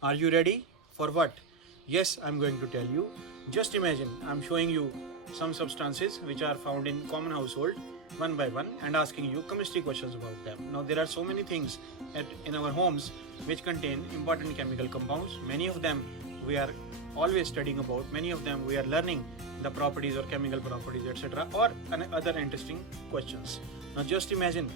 Are you ready? For what? Yes, I'm going to tell you. Just imagine I'm showing you some substances which are found in common household one by one and asking you chemistry questions about them. Now there are so many things in our homes which contain important chemical compounds. Many of them we are always studying about, many of them we are learning the properties or chemical properties, etc., or other interesting questions. Now just imagine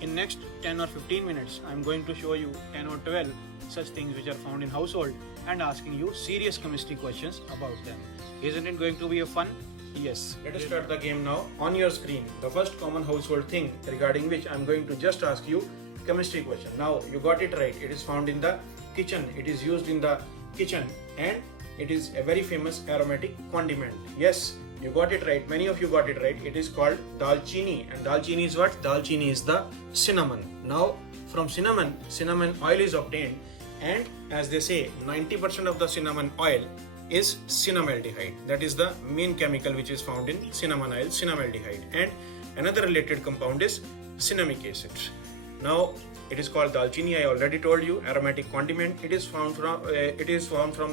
in next 10 or 15 minutes I'm going to show you 10 or 12 such things which are found in household and asking you serious chemistry questions about them. Isn't it going to be a fun? Yes. Let us start the game now. On your screen, the first common household thing regarding which I'm going to just ask you chemistry question. Now you got it right. It is found in the kitchen. It is used in the kitchen and it is a very famous aromatic condiment. Yes, you got it right. Many of you got it right. It is called dalchini. And dalchini is what? Dalchini is the cinnamon. Now from cinnamon oil is obtained, and as they say 90% of the cinnamon oil is cinnamaldehyde. That is the main chemical which is found in cinnamon oil, cinnamaldehyde. And another related compound is cinnamic acid. Now it is called dalchini. I already told you, aromatic condiment. It is found from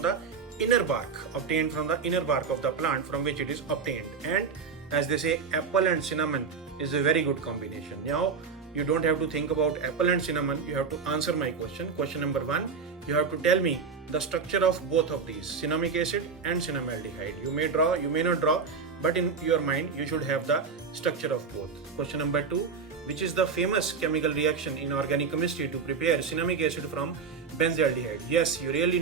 the inner bark, obtained from the inner bark of the plant from which it is obtained. And as they say, apple and cinnamon is a very good combination. Now you don't have to think about apple and cinnamon. You have to answer my question. Question number 1, you have to tell me the structure of both of these, cinnamic acid and cinnamaldehyde. You may draw, you may not draw, but in your mind you should have the structure of both. Question number 2, which is the famous chemical reaction in organic chemistry to prepare cinnamic acid from benzaldehyde? Yes, you really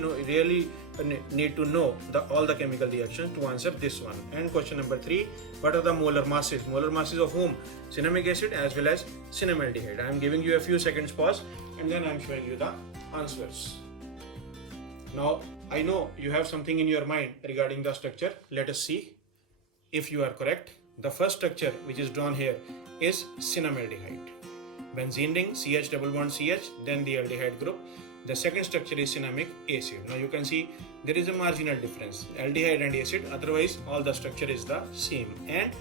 need to know all the chemical reactions to answer this one. And question number 3, what are the molar masses? Molar masses of whom? Cinnamic acid as well as cinnamaldehyde. I am giving you a few seconds pause and then I am showing you the answers. Now I know you have something in your mind regarding the structure. Let us see if you are correct. The first structure which is drawn here is cinnamaldehyde. Benzene ring, CH double bond CH, then the aldehyde group. The second structure is cinnamic acid. Now you can see there is a marginal difference, aldehyde and acid, otherwise all the structure is the same. And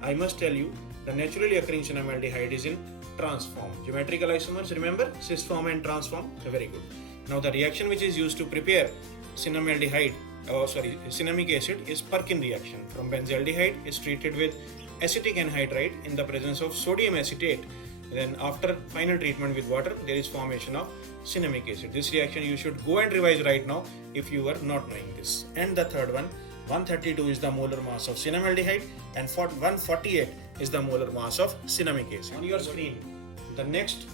I must tell you, the naturally occurring cinnamaldehyde is in trans form. Geometrical isomers, remember, cis form and trans form, very good. Now the reaction which is used to prepare cinnamic acid is Perkin reaction. From benzaldehyde is treated with acetic anhydride in the presence of sodium acetate. Then after final treatment with water, there is formation of cinnamic acid. This reaction you should go and revise right now if you were not knowing this. And the third one, 132 is the molar mass of cinnamaldehyde and 148 is the molar mass of cinnamic acid. On your screen, the next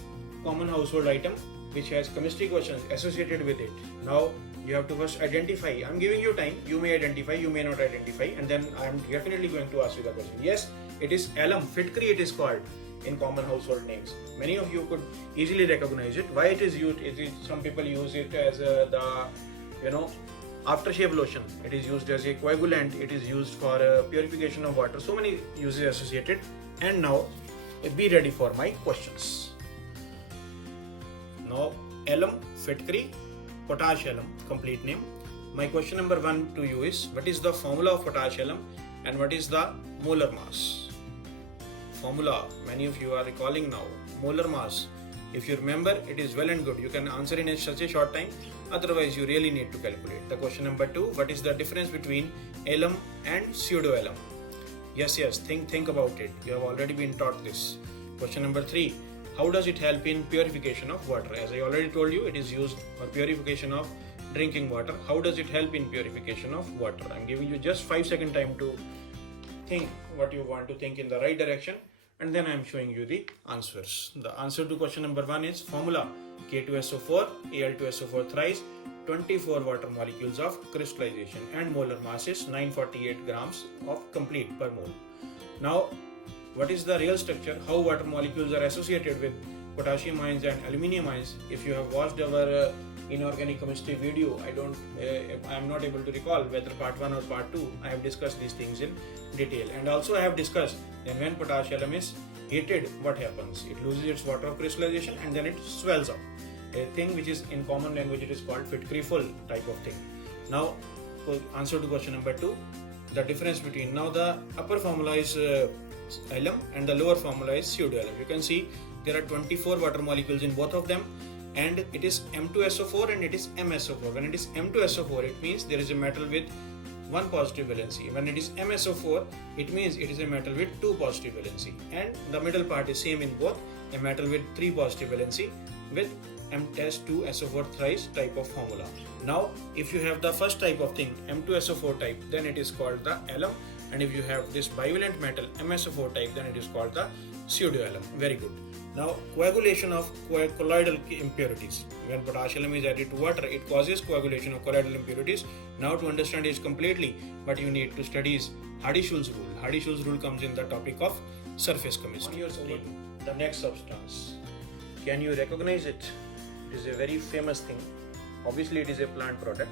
common household item which has chemistry questions associated with it. Now you have to first identify. I'm giving you time. You may identify, you may not identify, and then I'm definitely going to ask you the question. Yes, it is alum, fitcrete it is called in common household names. Many of you could easily recognize it. Why it is used? Some people use it as aftershave lotion. It is used as a coagulant. It is used for purification of water. So many uses associated. And now be ready for my questions. Now alum, fitcrete, potash alum, complete name. My question number 1 to you is, what is the formula of potash alum and what is the molar mass? Formula, many of you are recalling now. Molar mass, if you remember, it is well and good. You can answer in such a short time. Otherwise, you really need to calculate. The question number 2, what is the difference between alum and pseudoalum? Yes, think about it. You have already been taught this. Question number 3, how does it help in purification of water? As I already told you, it is used for purification of drinking water. How does it help in purification of water? I'm giving you just 5-second time to think what you want to think in the right direction, and then I'm showing you the answers. The answer to question number 1 is formula K2SO4, Al2SO4 thrice, 24 water molecules of crystallization, and molar mass is 948 grams of complete per mole. Now, what is the real structure? How water molecules are associated with potassium ions and aluminium ions? If you have watched our inorganic chemistry video, I am not able to recall whether part 1 or part 2. I have discussed these things in detail, and also I have discussed that when potash alum is heated, what happens? It loses its water of crystallization and then it swells up. A thing which is in common language it is called fitcrete type of thing. Now, answer to question number 2, the difference between, now the upper formula is alum and the lower formula is pseudoalum. You can see there are 24 water molecules in both of them. and it is M2SO4 and it is MSO4. When it is M2SO4, it means there is a metal with 1 positive valency. When it is MSO4, it means it is a metal with 2 positive valency, and the middle part is same in both, a metal with 3 positive valency with M2SO4 thrice type of formula. Now if you have the first type of thing, M2SO4 type, then it is called the alum, and if you have this bivalent metal MSO4 type, then it is called the pseudoalum. Very good. Now coagulation of colloidal impurities. When potassium is added to water, it causes coagulation of colloidal impurities. Now to understand it completely, what you need to study is Hardy-Schulze rule. Hardy-Schulze rule comes in the topic of surface chemistry. The next substance. Can you recognize it? It is a very famous thing. Obviously it is a plant product,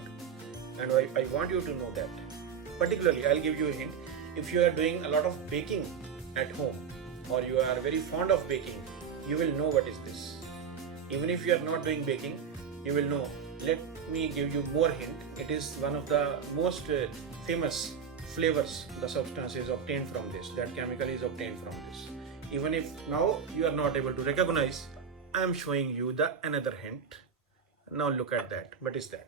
and I want you to know that. Particularly, I'll give you a hint. If you are doing a lot of baking at home, or you are very fond of baking, you will know what is this. Even if you are not doing baking, you will know. Let me give you more hint. It is one of the most famous flavors. The substance is obtained from this. That chemical is obtained from this. Even if now you are not able to recognize, I am showing you the another hint. Now look at that. What is that?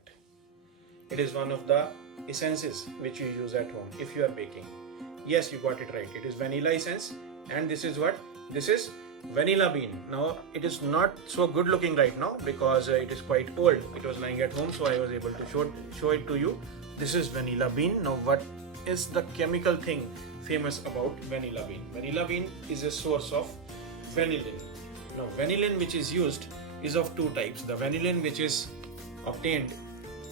It is one of the essences which you use at home if you are baking. Yes, you got it right. It is vanilla essence, and this is what? This is vanilla bean. Now it is not so good looking right now because it is quite old. It was lying at home, so I was able to show it to you. This is vanilla bean. Now what is the chemical thing famous about vanilla bean? Vanilla bean is a source of vanillin. Now vanillin which is used is of two types. The vanillin which is obtained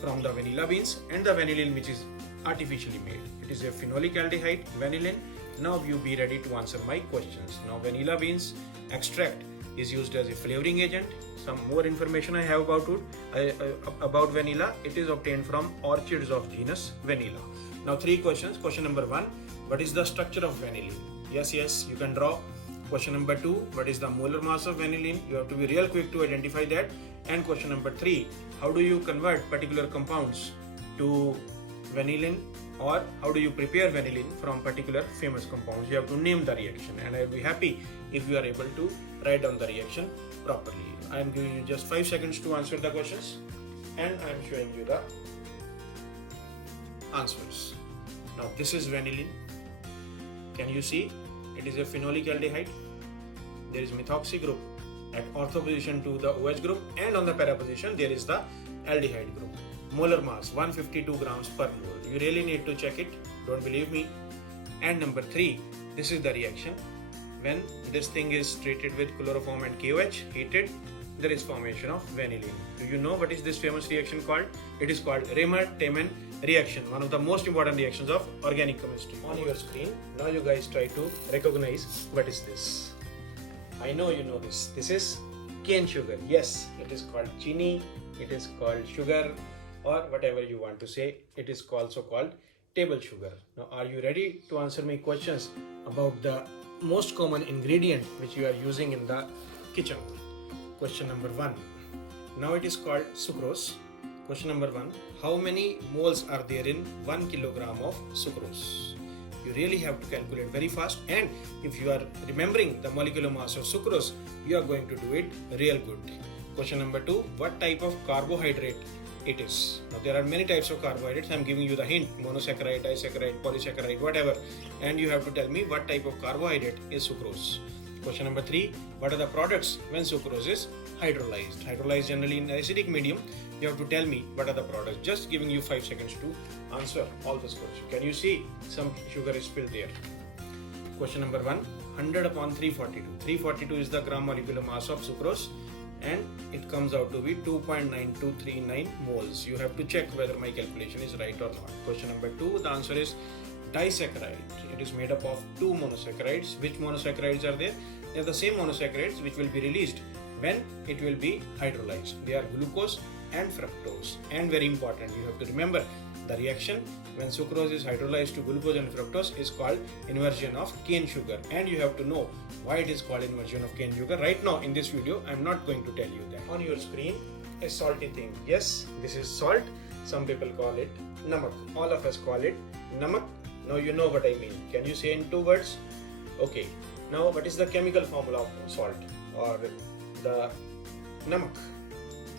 from the vanilla beans, and the vanillin which is artificially made. It is a phenolic aldehyde vanillin. Now you be ready to answer my questions. Now vanilla beans extract is used as a flavoring agent. Some more information I have about vanilla. It is obtained from orchids of genus Vanilla. Now 3 questions. Question number 1, what is the structure of vanillin? Yes, you can draw. Question number 2, what is the molar mass of vanillin? You have to be real quick to identify that. And question number 3, how do you convert particular compounds to vanillin, or how do you prepare vanillin from particular famous compounds? You have to name the reaction, and I will be happy if you are able to write down the reaction properly. I am giving you just 5 seconds to answer the questions, and I am showing you the answers. Now this is vanillin. Can you see? It is a phenolic aldehyde. There is methoxy group at ortho position to the OH group, and on the para position there is the aldehyde group. Molar mass 152 grams per mole. You really need to check it. Don't believe me. And number 3, this is the reaction. When this thing is treated with chloroform and KOH, heated, there is formation of vanillin. Do you know what is this famous reaction called? It is called Remer-Tayman reaction, one of the most important reactions of organic chemistry. On your screen, now you guys try to recognize what is this. I know you know this. This is cane sugar. Yes, it is called chini, it is called sugar, or whatever you want to say. It is also called table sugar. Now are you ready to answer my questions about the most common ingredient which you are using in the kitchen? Question number 1. Now it is called sucrose. Question number 1. How many moles are there in 1 kilogram of sucrose? You really have to calculate very fast, and if you are remembering the molecular mass of sucrose, you are going to do it real good. Question number 2. What type of carbohydrate it is? Now there are many types of carbohydrates. I am giving you the hint: monosaccharide, disaccharide, polysaccharide, whatever, and you have to tell me what type of carbohydrate is sucrose. Question number 3. What are the products when sucrose is hydrolyzed? Hydrolyzed generally in acidic medium. You have to tell me what are the products. Just giving you 5 seconds to answer all those questions. Can you see some sugar is spilled there? Question number 1. 100 upon 342. 342 is the gram molecular mass of sucrose, and it comes out to be 2.9239 moles. You have to check whether my calculation is right or not. Question number 2. The answer is disaccharide. It is made up of 2 monosaccharides. Which monosaccharides are there? They are the same monosaccharides which will be released when it will be hydrolyzed. They are glucose and fructose. And very important, you have to remember the reaction when sucrose is hydrolyzed to glucose and fructose is called inversion of cane sugar, and you have to know why it is called inversion of cane sugar. Right now in this video I am not going to tell you that. On your screen, a salty thing. Yes, this is salt. Some people call it namak. All of us call it namak. Now you know what I mean. Can you say in 2 words? Okay. Now what is the chemical formula of salt or the namak?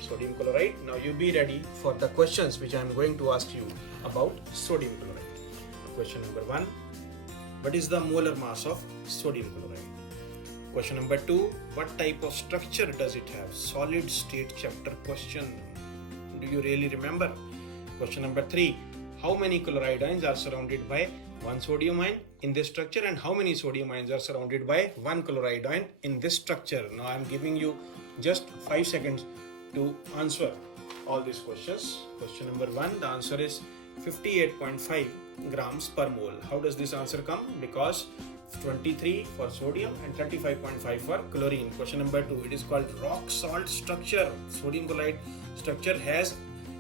sodium chloride. Now you be ready for the questions which I am going to ask you about sodium chloride. Question number 1. What is the molar mass of sodium chloride? Question number 2. What type of structure does it have? Solid state chapter question. Do you really remember? Question number 3. How many chloride ions are surrounded by one sodium ion in this structure, and how many sodium ions are surrounded by one chloride ion in this structure? Now I am giving you just 5 seconds to answer all these questions. Question number 1, the answer is 58.5 grams per mole. How does this answer come? Because 23 for sodium and 35.5 for chlorine. Question number 2, it is called rock salt structure. Sodium chloride structure has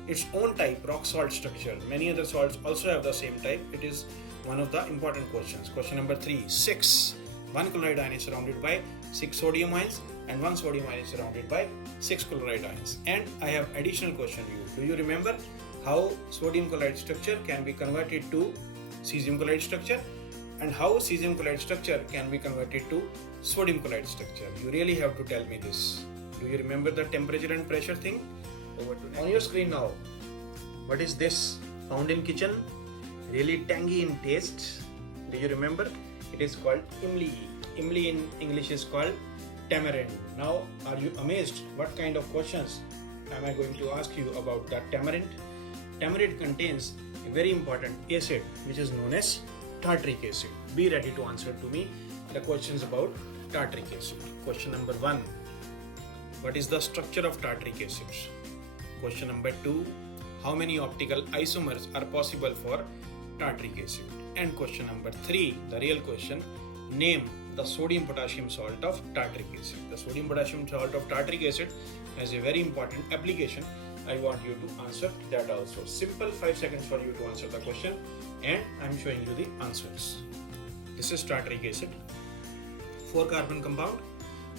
its own type, rock salt structure. Many other salts also have the same type. It is one of the important questions. Question number 3, 6. One chloride ion is surrounded by 6 sodium ions, and one sodium ion is surrounded by 6 chloride ions. And I have additional question to you. Do you remember how sodium chloride structure can be converted to cesium chloride structure, and how cesium chloride structure can be converted to sodium chloride structure? You really have to tell me this. Do you remember the temperature and pressure thing? Over to on your screen now. What is this? Found in kitchen? Really tangy in taste. Do you remember? It is called imli. Imli in English is called tamarind. Now, are you amazed? What kind of questions am I going to ask you about the tamarind? Tamarind contains a very important acid which is known as tartaric acid. Be ready to answer to me the questions about tartaric acid. Question number 1. What is the structure of tartaric acid? Question number 2. How many optical isomers are possible for tartaric acid? And question number 3, the real question, name the sodium potassium salt of tartaric acid. The sodium potassium salt of tartaric acid has a very important application. I want you to answer that also. Simple 5 seconds for you to answer the question, and I am showing you the answers. This is tartaric acid, 4 carbon compound.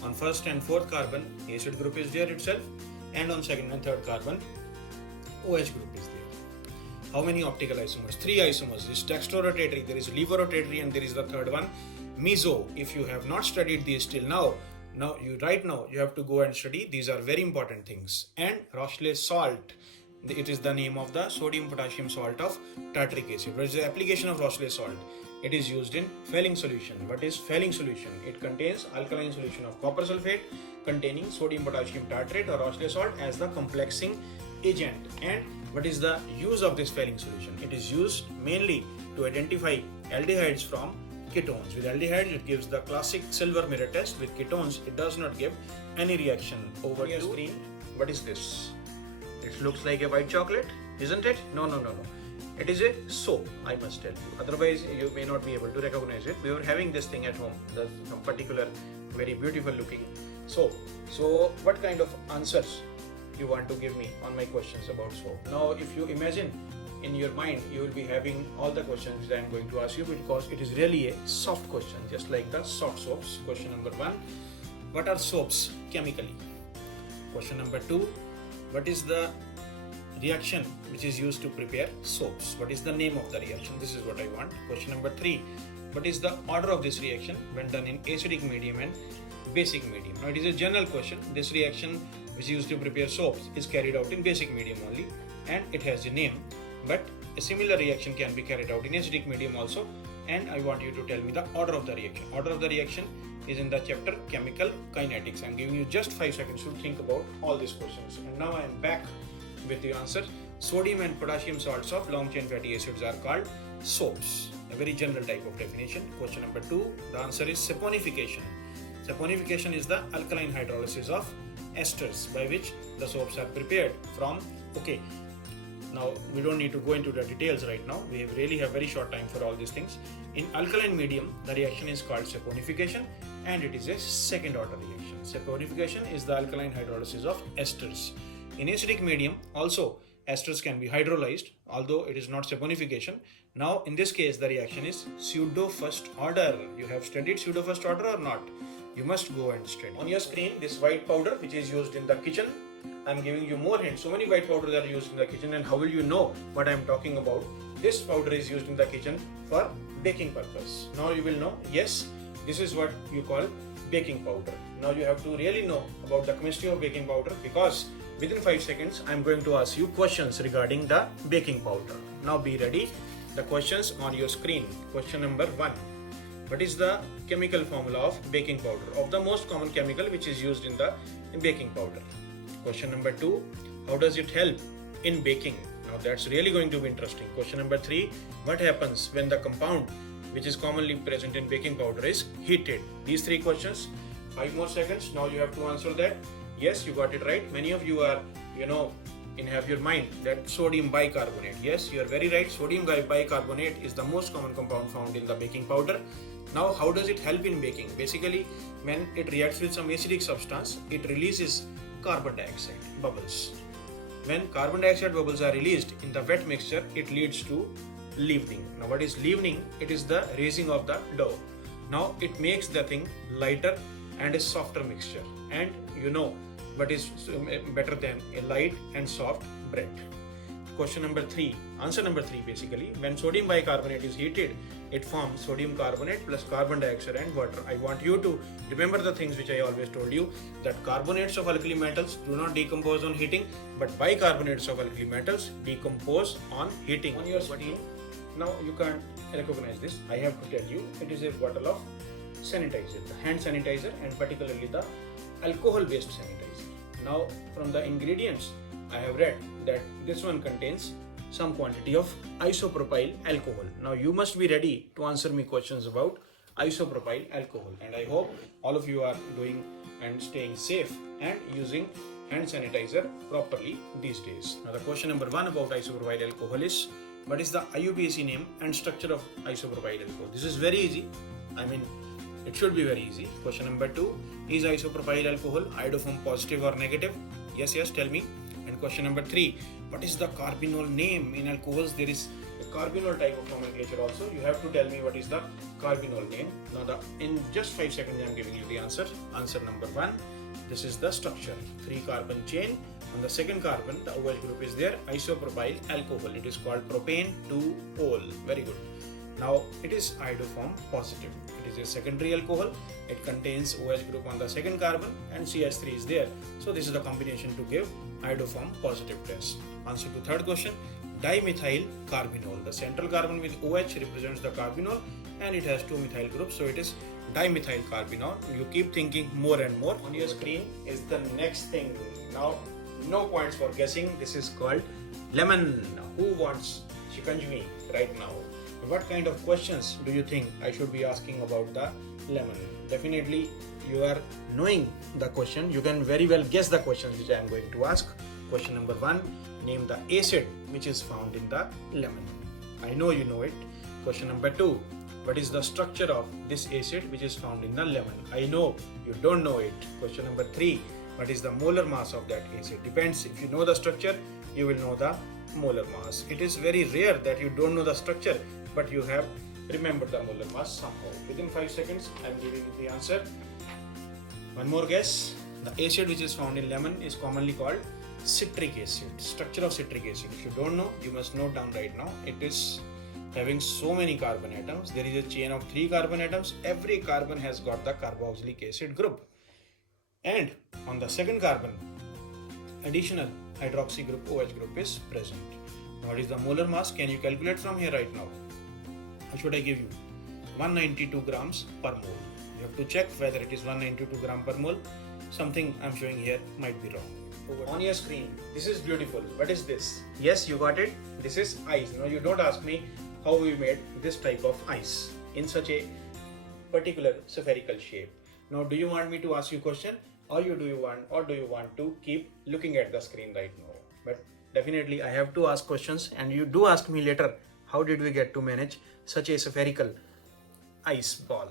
On first and fourth carbon, acid group is there itself, and on second and third carbon, OH group is there. How many optical isomers? 3 isomers. This dextrorotatory, there is levorotatory, and there is the third one, meso. If you have not studied these till now right now you have to go and study. These are very important things. And Rochelle salt, it is the name of the sodium potassium salt of tartaric acid. What is the application of Rochelle salt? It is used in Fehling solution. What is Fehling solution? It contains alkaline solution of copper sulfate containing sodium potassium tartrate or Rochelle salt as the complexing agent. And what is the use of this Fehling solution? It is used mainly to identify aldehydes from ketones. With aldehydes, it gives the classic silver mirror test. With ketones, it does not give any reaction. Over your screen, what is this? It looks like a white chocolate, isn't it? No. It is a soap, I must tell you. Otherwise, you may not be able to recognize it. We were having this thing at home, some particular very beautiful looking soap. So, what kind of answers you want to give me on my questions about soap? Now, if you imagine in your mind, you will be having all the questions which I am going to ask you, because it is really a soft question, just like the soft soaps. Question number 1, what are soaps chemically? Question number 2, what is the reaction which is used to prepare soaps? What is the name of the reaction? This is what I want. Question number 3, what is the order of this reaction when done in acidic medium and basic medium? Now, it is a general question. This reaction which is used to prepare soaps is carried out in basic medium only, and it has a name. But a similar reaction can be carried out in acidic medium also, and I want you to tell me the order of the reaction. Order of the reaction is in the chapter Chemical Kinetics. I am giving you just 5 seconds to think about all these questions. And now I am back with the answer. Sodium and potassium salts of long chain fatty acids are called soaps. A very general type of definition. Question number 2, the answer is saponification. Saponification is the alkaline hydrolysis of esters by which the soaps are prepared from. Okay. Now, we don't need to go into the details right now. We really have very short time for all these things. In alkaline medium, the reaction is called saponification, and it is a second order reaction. Saponification is the alkaline hydrolysis of esters. In acidic medium, also esters can be hydrolyzed, although it is not saponification. Now, in this case, the reaction is pseudo first order. You have studied pseudo first order or not? You must go and study. On your screen, this white powder which is used in the kitchen. I am giving you more hints. So many white powders are used in the kitchen, and how will you know what I am talking about? This powder is used in the kitchen for baking purpose. Now you will know, yes, this is what you call baking powder. Now you have to really know about the chemistry of baking powder, because Within 5 seconds, I'm going to ask you questions regarding the baking powder. Now be ready. The questions on your screen. Question number 1. What is the chemical formula of baking powder? Of the most common chemical which is used in the baking powder. Question number 2. How does it help in baking? Now that's really going to be interesting. Question number 3. What happens when the compound which is commonly present in baking powder is heated? These 3 questions. 5 more seconds. Now you have to answer that. Yes, you got it right. Many of you are, have your mind that sodium bicarbonate. Yes, you are very right. Sodium bicarbonate is the most common compound found in the baking powder. Now, how does it help in baking? Basically, when it reacts with some acidic substance, it releases carbon dioxide bubbles. When carbon dioxide bubbles are released in the wet mixture, it leads to leavening. Now, what is leavening? It is the raising of the dough. Now, it makes the thing lighter and a softer mixture. And what is better than a light and soft bread? Question number 3. Answer number 3 basically. When sodium bicarbonate is heated, it forms sodium carbonate plus carbon dioxide and water. I want you to remember the things which I always told you, that carbonates of alkali metals do not decompose on heating, but bicarbonates of alkali metals decompose on heating. On your screen, now you can't recognize this. I have to tell you, it is a bottle of sanitizer, the hand sanitizer, and particularly the alcohol-based sanitizer. Now, from the ingredients, I have read that this one contains some quantity of isopropyl alcohol. Now, you must be ready to answer me questions about isopropyl alcohol, and I hope all of you are doing and staying safe and using hand sanitizer properly these days. Now, the question number 1 about isopropyl alcohol is, what is the IUPAC name and structure of isopropyl alcohol? This is very easy. It should be very easy. Question number 2. Is isopropyl alcohol iodoform positive or negative? Yes, tell me. And question number 3. What is the carbinol name? In alcohols, there is a carbinol type of nomenclature also. You have to tell me what is the carbinol name. Now, in just 5 seconds, I am giving you the answer. Answer number 1. This is the structure. 3 carbon chain. On the second carbon, the OH group is there. Isopropyl alcohol. It is called propane 2-ol. Very good. Now, it is iodoform positive. It is a secondary alcohol. It contains OH group on the second carbon and CH3 is there. So, this is the combination to give iodoform positive test. Answer to third question. Dimethyl carbinol. The central carbon with OH represents the carbinol and it has 2 methyl groups. So, it is dimethyl carbinol. You keep thinking more and more. On your screen is the next thing. Now, no points for guessing. This is called lemon. Who wants shikanjami right now? What kind of questions do you think I should be asking about the lemon? Definitely you are knowing the question. You can very well guess the questions which I am going to ask. Question number 1. Name the acid which is found in the lemon. I know you know it. Question number 2. What is the structure of this acid which is found in the lemon? I know you don't know it. Question number 3. What is the molar mass of that acid? Depends. If you know the structure, you will know the molar mass. It is very rare that you don't know the structure, but you have remembered the molar mass somehow. Within 5 seconds, I am giving you the answer. One more guess. The acid which is found in lemon is commonly called citric acid. Structure of citric acid. If you don't know, you must note down right now. It is having so many carbon atoms. There is a chain of 3 carbon atoms. Every carbon has got the carboxylic acid group. And on the second carbon, additional hydroxy group, OH group is present. Now, what is the molar mass? Can you calculate from here right now? How should I give you? 192 grams per mole. You have to check whether it is 192 gram per mole. Something I am showing here might be wrong. On your screen, this is beautiful. What is this? Yes, you got it. This is ice. Now, you don't ask me how we made this type of ice in such a particular spherical shape. Now, do you want me to ask you a question? Or do you want to keep looking at the screen right now? But definitely I have to ask questions, and you do ask me later, how did we get to manage such a spherical ice ball?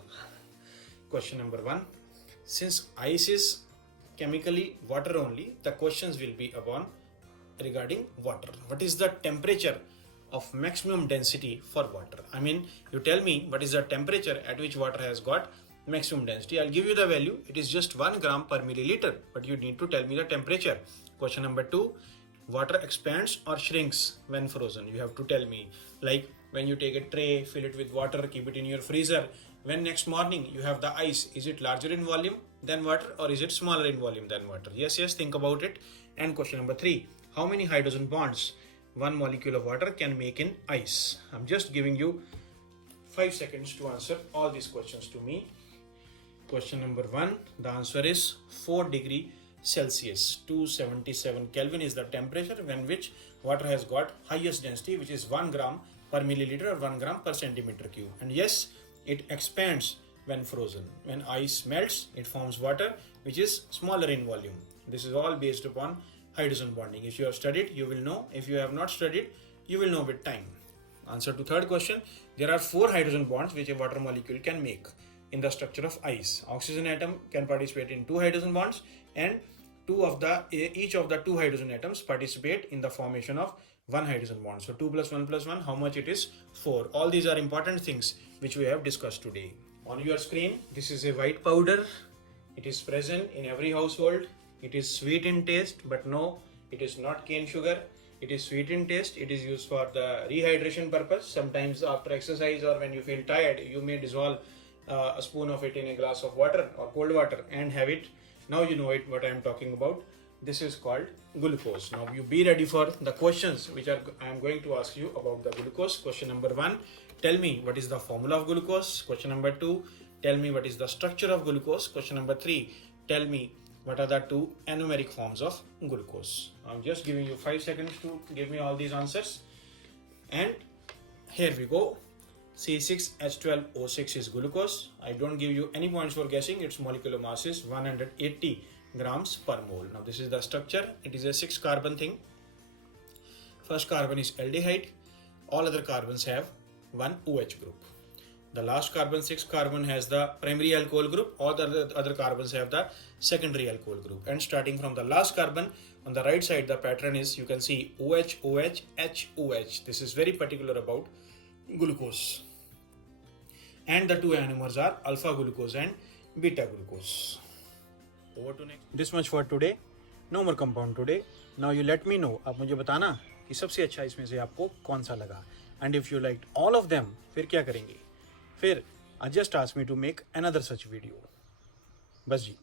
Question number 1. Since ice is chemically water only, the questions will be regarding water. What is the temperature of maximum density for water? You tell me what is the temperature at which water has got maximum density. I'll give you the value. It is just 1 gram per milliliter, but you need to tell me the temperature. Question number 2. Water expands or shrinks when frozen? You have to tell me. Like when you take a tray, fill it with water, keep it in your freezer. When next morning you have the ice, is it larger in volume than water or is it smaller in volume than water? Yes, think about it. And question number 3, how many hydrogen bonds one molecule of water can make in ice? I'm just giving you 5 seconds to answer all these questions to me. Question number 1, the answer is 4 degree Celsius. 277 Kelvin is the temperature when which water has got highest density, which is 1 gram per milliliter or 1 gram per centimeter cube. And yes, it expands when frozen. When ice melts, it forms water which is smaller in volume. This is all based upon hydrogen bonding. If you have studied, you will know. If you have not studied, you will know with time. Answer to third question, there are 4 hydrogen bonds which a water molecule can make in the structure of ice. Oxygen atom can participate in 2 hydrogen bonds, and each of the 2 hydrogen atoms participate in the formation of 1 hydrogen bond. So 2 plus 1 plus 1, how much it is? 4. All these are important things which we have discussed today. On your screen, this is a white powder. It is present in every household. It is sweet in taste, but no, it is not cane sugar. It is sweet in taste. It is used for the rehydration purpose. Sometimes after exercise or when you feel tired, you may dissolve a spoon of it in a glass of water or cold water and have it. Now you know it, what I am talking about. This is called glucose. Now you be ready for the questions which I am going to ask you about the glucose. Question number 1, tell me what is the formula of glucose. Question number 2, tell me what is the structure of glucose. Question number 3, tell me what are the 2 anomeric forms of glucose. I'm just giving you 5 seconds to give me all these answers. And here we go. C6H12O6 is glucose. I don't give you any points for guessing. Its molecular mass is 180 grams per mole. Now this is the structure. It is a 6 carbon thing. First carbon is aldehyde. All other carbons have one OH group. The last carbon, 6th carbon, has the primary alcohol group. All the other carbons have the secondary alcohol group. And starting from the last carbon, on the right side, the pattern is, you can see OH, OH, H, OH. This is very particular about glucose. And the 2 ionomers are alpha glucose and beta glucose. Over to next. This much for today. No more compound today. Now you let me know. आप मुझे बताना कि सबसे अच्छा इसमें से आपको कौन सा लगा. And if you liked all of them, फिर क्या करेंगे? फिर just ask me to make another such video. बस जी.